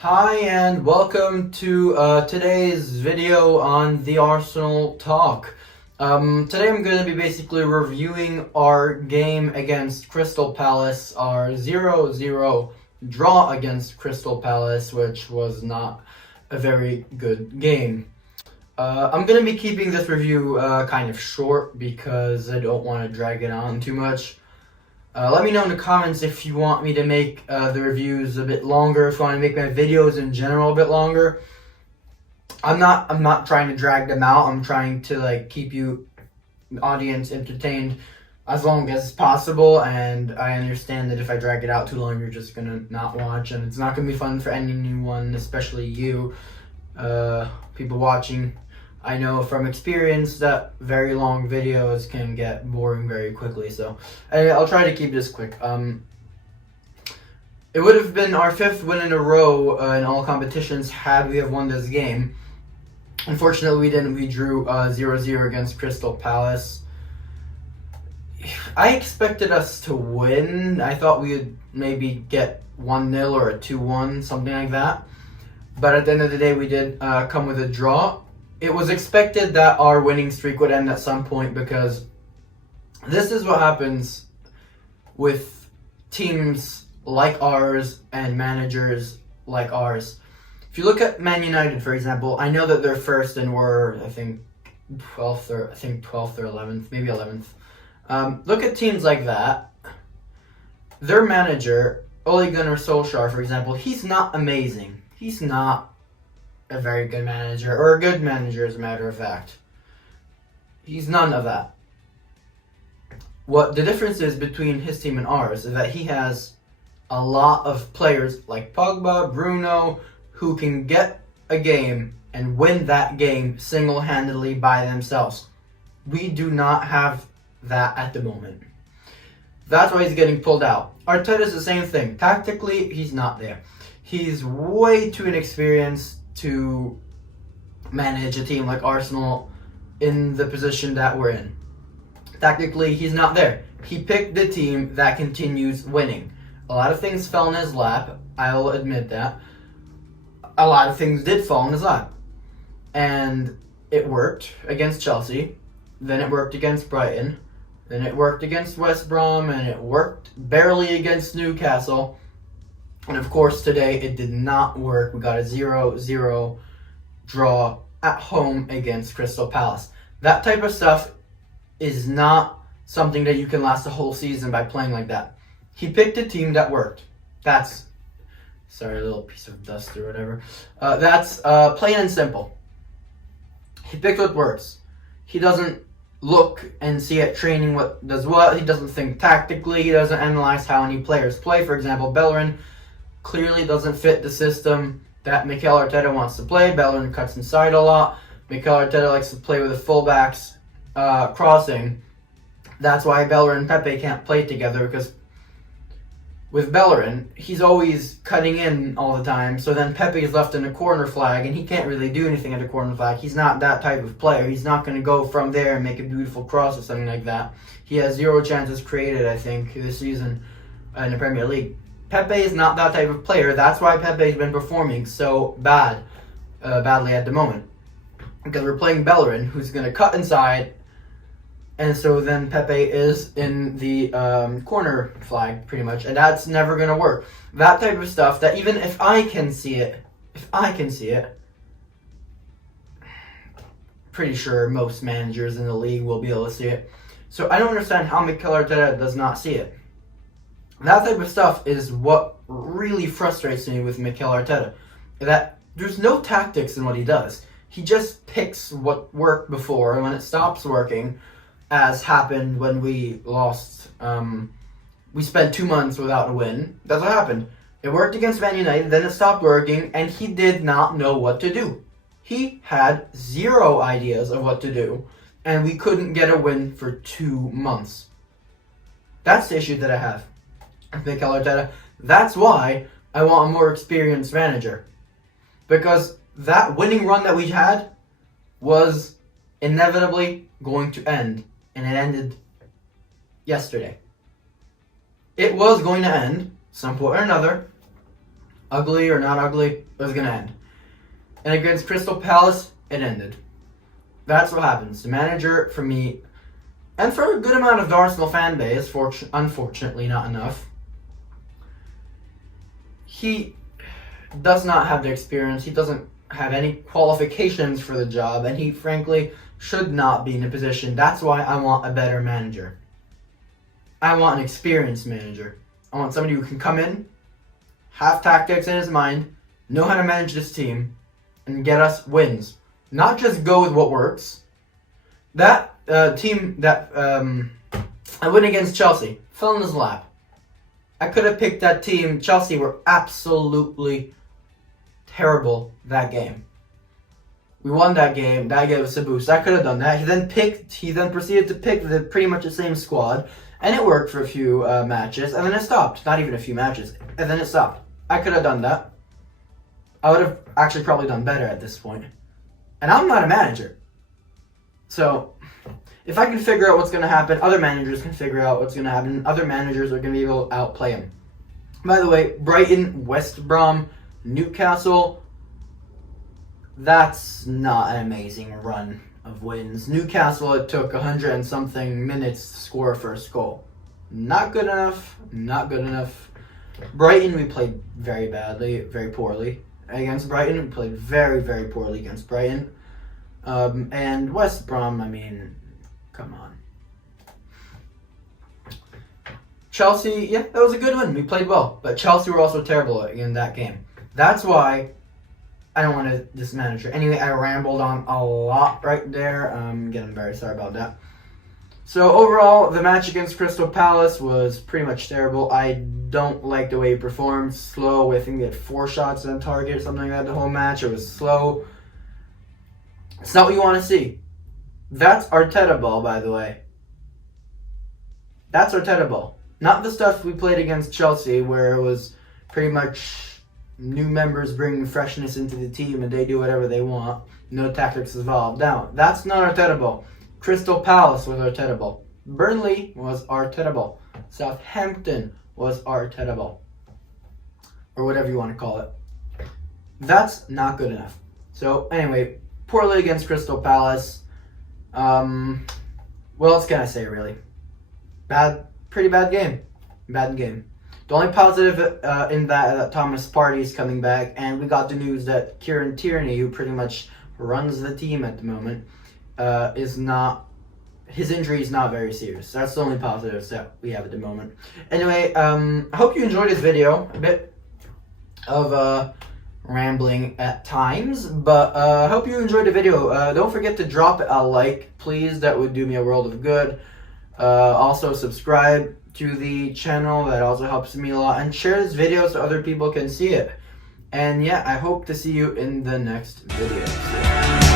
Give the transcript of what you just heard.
Hi and welcome to today's video on the Arsenal talk. Today I'm going to be basically reviewing our game against Crystal Palace, our 0-0 draw against Crystal Palace, which was not a very good game. I'm going to be keeping this review kind of short because I don't want to drag it on too much. Let me know in the comments if you want me to make the reviews a bit longer, if you want to make my videos in general a bit longer. I'm not trying to drag them out. I'm trying to keep you, the audience, entertained as long as possible, and I understand that if I drag it out too long, you're just gonna not watch, and it's not gonna be fun for anyone, especially you, people watching. I know from experience that very long videos can get boring very quickly, so I'll try to keep this quick. It would have been our 5th win in a row in all competitions had we have won this game. Unfortunately, we didn't. We drew 0-0 against Crystal Palace. I expected us to win. I thought we would maybe get 1-0 or a 2-1, something like that. But at the end of the day, we did come with a draw. It was expected that our winning streak would end at some point because this is what happens with teams like ours and managers like ours. If you look at Man United, for example, I know that they're first and we're, I think 12th or 11th, maybe 11th. Look at teams like that. Their manager, Ole Gunnar Solskjaer, for example, he's not amazing. He's not a very good manager, or a good manager as a matter of fact. He's none of that. What the difference is between his team and ours is that he has a lot of players like Pogba, Bruno, who can get a game and win that game single-handedly by themselves. We do not have that at the moment. That's why he's getting pulled out. Arteta's the same thing. Tactically, he's not there. He's way too inexperienced to manage a team like Arsenal in the position that we're in. Tactically, he's not there. He picked the team that continues winning. A lot of things fell in his lap, I'll admit that. A lot of things did fall in his lap. And it worked against Chelsea, then it worked against Brighton, then it worked against West Brom, and it worked barely against Newcastle. And of course, today it did not work. We got a 0-0 draw at home against Crystal Palace. That type of stuff is not something that you can last a whole season by playing like that. He picked a team that worked. That's, sorry, a little piece of dust or whatever. That's plain and simple. He picked what works. He doesn't look and see at training what does what. He doesn't think tactically. He doesn't analyze how any players play. For example, Bellerin clearly doesn't fit the system that Mikel Arteta wants to play. Bellerin cuts inside a lot. Mikel Arteta likes to play with the fullbacks crossing. That's why Bellerin and Pepe can't play together, because with Bellerin, he's always cutting in all the time, so then Pepe is left in a corner flag, and he can't really do anything at a corner flag. He's not that type of player. He's not going to go from there and make a beautiful cross or something like that. He has 0 chances created, I think, this season in the Premier League. Pepe is not that type of player. That's why Pepe's been performing so badly at the moment. Because we're playing Bellerin, who's going to cut inside, and so then Pepe is in the corner flag, pretty much, and that's never going to work. That type of stuff, that even if I can see it, pretty sure most managers in the league will be able to see it. So I don't understand how Mikel Arteta does not see it. That type of stuff is what really frustrates me with Mikel Arteta. That there's no tactics in what he does. He just picks what worked before, and when it stops working, as happened when we lost, we spent 2 months without a win. That's what happened. It worked against Man United, then it stopped working, and he did not know what to do. He had 0 ideas of what to do, and we couldn't get a win for 2 months. That's the issue that I have with Mikel Arteta. That's why I want a more experienced manager. Because that winning run that we had was inevitably going to end. And it ended yesterday. It was going to end, some point or another, ugly or not ugly, it was going to end. And against Crystal Palace, it ended. That's what happens. The manager, for me, and for a good amount of the Arsenal fan base, unfortunately not enough, he does not have the experience. He doesn't have any qualifications for the job, and he frankly should not be in a position. That's why I want a better manager. I want an experienced manager. I want somebody who can come in, have tactics in his mind, know how to manage this team, and get us wins. Not just go with what works. That team that I went against Chelsea fell in his lap. I could have picked that team. Chelsea were absolutely terrible that game. We won that game. That gave us a boost. I could have done that. He then proceeded to pick pretty much the same squad, and it worked for a few matches, and then it stopped. Not even a few matches, and then it stopped. I could have done that. I would have actually probably done better at this point. And I'm not a manager. So, if I can figure out what's going to happen, other managers can figure out what's going to happen. Other managers are going to be able to outplay him. By the way, Brighton, West Brom, Newcastle, that's not an amazing run of wins. Newcastle, it took 100 and something minutes to score a first goal. Not good enough. Not good enough. Brighton, we played very badly, very poorly against Brighton. We played very, very poorly against Brighton. And West Brom, I mean, come on. Chelsea, yeah, that was a good one. We played well. But Chelsea were also terrible in that game. That's why I don't want this manager. Anyway, I rambled on a lot right there. Again, I'm very sorry about that. So overall, the match against Crystal Palace was pretty much terrible. I don't like the way he performed. Slow. I think he had 4 shots on target or something like that the whole match. It was slow. It's not what you want to see. That's Arteta ball, by the way. That's Arteta ball. Not the stuff we played against Chelsea, where it was pretty much new members bringing freshness into the team and they do whatever they want. No tactics involved. Now, that's not Arteta ball. Crystal Palace was Arteta ball. Burnley was Arteta ball. Southampton was Arteta ball. Or whatever you want to call it. That's not good enough. So, anyway, poorly against Crystal Palace. What else can I say, really? Pretty bad game. Bad game. The only positive in that Thomas Partey's coming back, and we got the news that Kieran Tierney, who pretty much runs the team at the moment, his injury is not very serious. That's the only positives that we have at the moment. Anyway, I hope you enjoyed this video. A bit of rambling at times, but I hope you enjoyed the video. Don't forget to drop a like, please. That would do me a world of good. Also, subscribe to the channel. That also helps me a lot. And share this video so other people can see it. And yeah, I hope to see you in the next video.